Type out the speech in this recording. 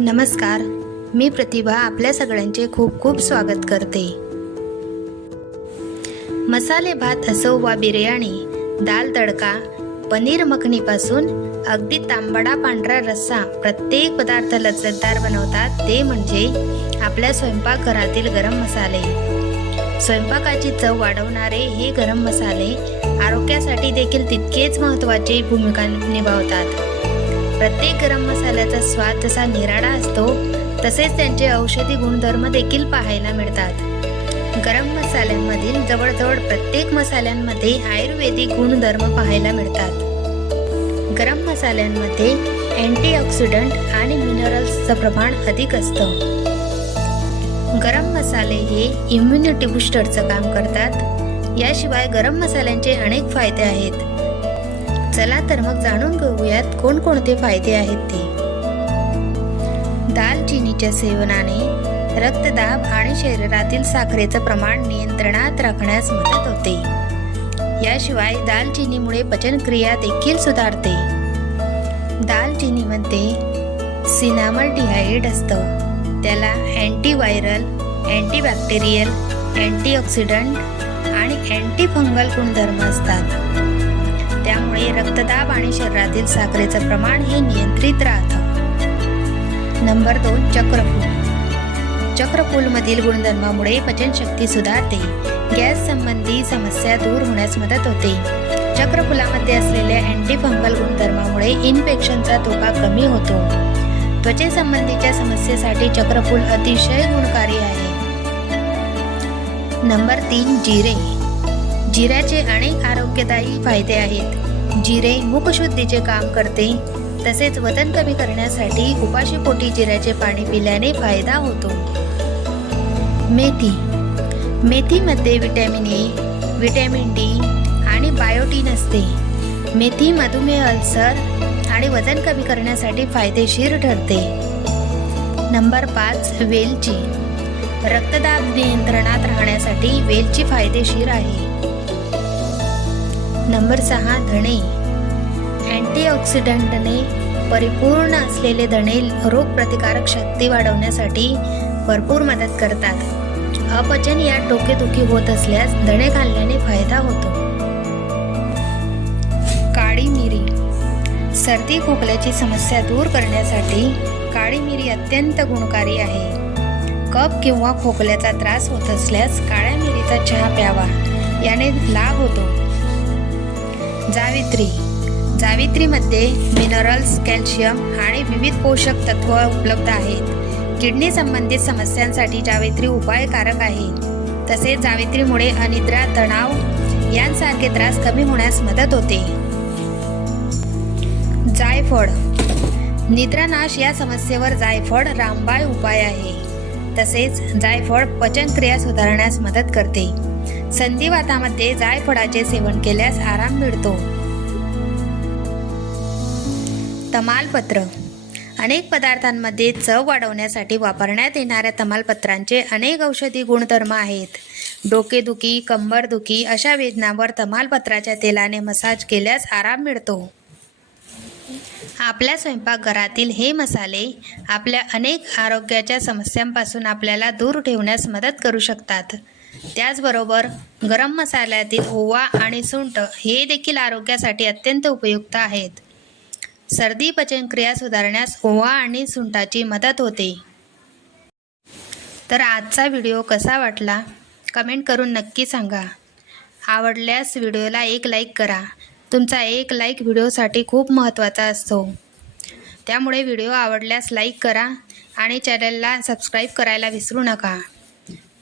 नमस्कार मी प्रतिभा आपल्या सगळ्यांचे खूप खूप स्वागत करते. मसाले भात असो वा बिर्याणी दाल तडका पनीर मखनीपासून अगदी तांबडा पांढरा रस्सा प्रत्येक पदार्थ लज्जतदार बनवतात ते म्हणजे आपल्या स्वयंपाकघरातील गरम मसाले. स्वयंपाकाची चव वाढवणारे हे गरम मसाले आरोग्यासाठी देखील तितकेच महत्त्वाची भूमिका निभावतात. प्रत्येक गरम मसाल्याचा स्वाद जसा निराळा असतो तसेच त्यांचे औषधी गुणधर्म देखील पाहायला मिळतात. गरम मसाल्यांमधील जवळजवळ प्रत्येक मसाल्यांमध्ये आयुर्वेदिक गुणधर्म पाहायला मिळतात. गरम मसाल्यांमध्ये अँटीऑक्सिडंट आणि मिनरल्सचं प्रमाण अधिक असतं. गरम मसाले हे इम्युनिटी बुस्टरचं काम करतात. याशिवाय गरम मसाल्यांचे अनेक फायदे आहेत. चला तर मग जाणून घेऊयात कोणकोणते फायदे आहेत ते. दालचिनीच्या सेवनाने रक्तदाब आणि शरीरातील साखरेचं प्रमाण नियंत्रणात राखण्यास मदत होते. याशिवाय दालचिनीमुळे पचनक्रिया देखील सुधारते. दालचिनीमध्ये सिनामल्डिहाइड असतं. त्याला अँटीव्हायरल अँटीबॅक्टेरियल अँटीऑक्सिडंट आणि अँटीफंगल गुणधर्म असतात. त्यामुळे रक्तदाब आणि शरीरातील साखरेचं प्रमाण हे नियंत्रित राहतं. नंबर दोन चक्रफूल. चक्रफूलमधील गुणधर्मामुळे पचनशक्ती सुधारते. गॅस संबंधी समस्या दूर होण्यास मदत होते. चक्रफुलामध्ये असलेल्या अँटीफंगल गुणधर्मामुळे इन्फेक्शनचा धोका कमी होतो. त्वचेसंबंधीच्या समस्येसाठी चक्रफूल अतिशय गुणकारी आहे. नंबर तीन जिरे. जिऱ्याचे अनेक आरोग्यदायी फायदे आहेत. जिरे मुखशुद्धीचे काम करते. तसेच वजन कमी करण्यासाठी उपाशीपोटी जिऱ्याचे पाणी पिल्याने फायदा होतो. मेथी. मेथीमध्ये विटॅमिन ए विटॅमिन डी आणि बायोटीन असते. मेथी मधुमेह अल्सर आणि वजन कमी करण्यासाठी फायदेशीर ठरते. नंबर पाच वेलची. रक्तदाब नियंत्रणात राहण्यासाठी वेलची फायदेशीर आहे. नंबर सहा धणे. अँटीऑक्सिडंटने परिपूर्ण असलेले धणे रोगप्रतिकारक शक्ती वाढवण्यासाठी भरपूर मदत करतात. अपचन या डोकेदुखी होत असल्यास धणे खाल्ल्याने फायदा होतो. काळी मिरी सर्दी खोकल्याची समस्या दूर करण्यासाठी काळी मिरी अत्यंत गुणकारी आहे. कप किंवा खोकल्याचा त्रास होत असल्यास काळ्या मिरीचा चहा प्यावा. याने लाभ होतो. जावित्री. जावित्रीमध्ये मिनरल्स कॅल्शियम आणि विविध पोषक तत्व उपलब्ध आहेत. किडनी संबंधित समस्यांसाठी जावित्री उपायकारक आहे. तसेच जावित्रीमुळे अनिद्रा तणाव यांसारखे त्रास कमी होण्यास मदत होते. जायफळ. निद्रानाश या समस्येवर जायफळ रामबाय उपाय आहे. तसेच जायफळ पचनक्रिया सुधारण्यास मदत करते. संधिवातामध्ये जायफळाचे सेवन केल्यास आराम मिळतो. तमालपत्र. अनेक पदार्थांमध्ये चव वाढवण्यासाठी वापरण्यात येणाऱ्या तमालपत्रांचे अनेक औषधी गुणधर्म आहेत. डोकेदुखी कंबरदुखी अशा वेदनांवर तमालपत्राच्या तेलाने मसाज केल्यास आराम मिळतो. आपल्या स्वयंपाकघरातील हे मसाले आपल्या अनेक आरोग्याच्या समस्यांपासून आपल्याला दूर ठेवण्यास मदत करू शकतात. त्याचबरोबर गरम मसाल्यातील ओवा आणि सुंट हे देखील आरोग्यासाठी अत्यंत उपयुक्त आहेत. सर्दी पचनक्रिया सुधारण्यास ओवा आणि सुंटाची मदत होते. तर आजचा व्हिडिओ कसा वाटला? कमेंट करून नक्की सांगा. आवडल्यास व्हिडिओला एक लाईक करा. तुमचा एक लाईक व्हिडिओसाठी खूप महत्त्वाचा असतो. त्यामुळे व्हिडिओ आवडल्यास लाईक करा आणि चॅनलला सबस्क्राईब करायला विसरू नका.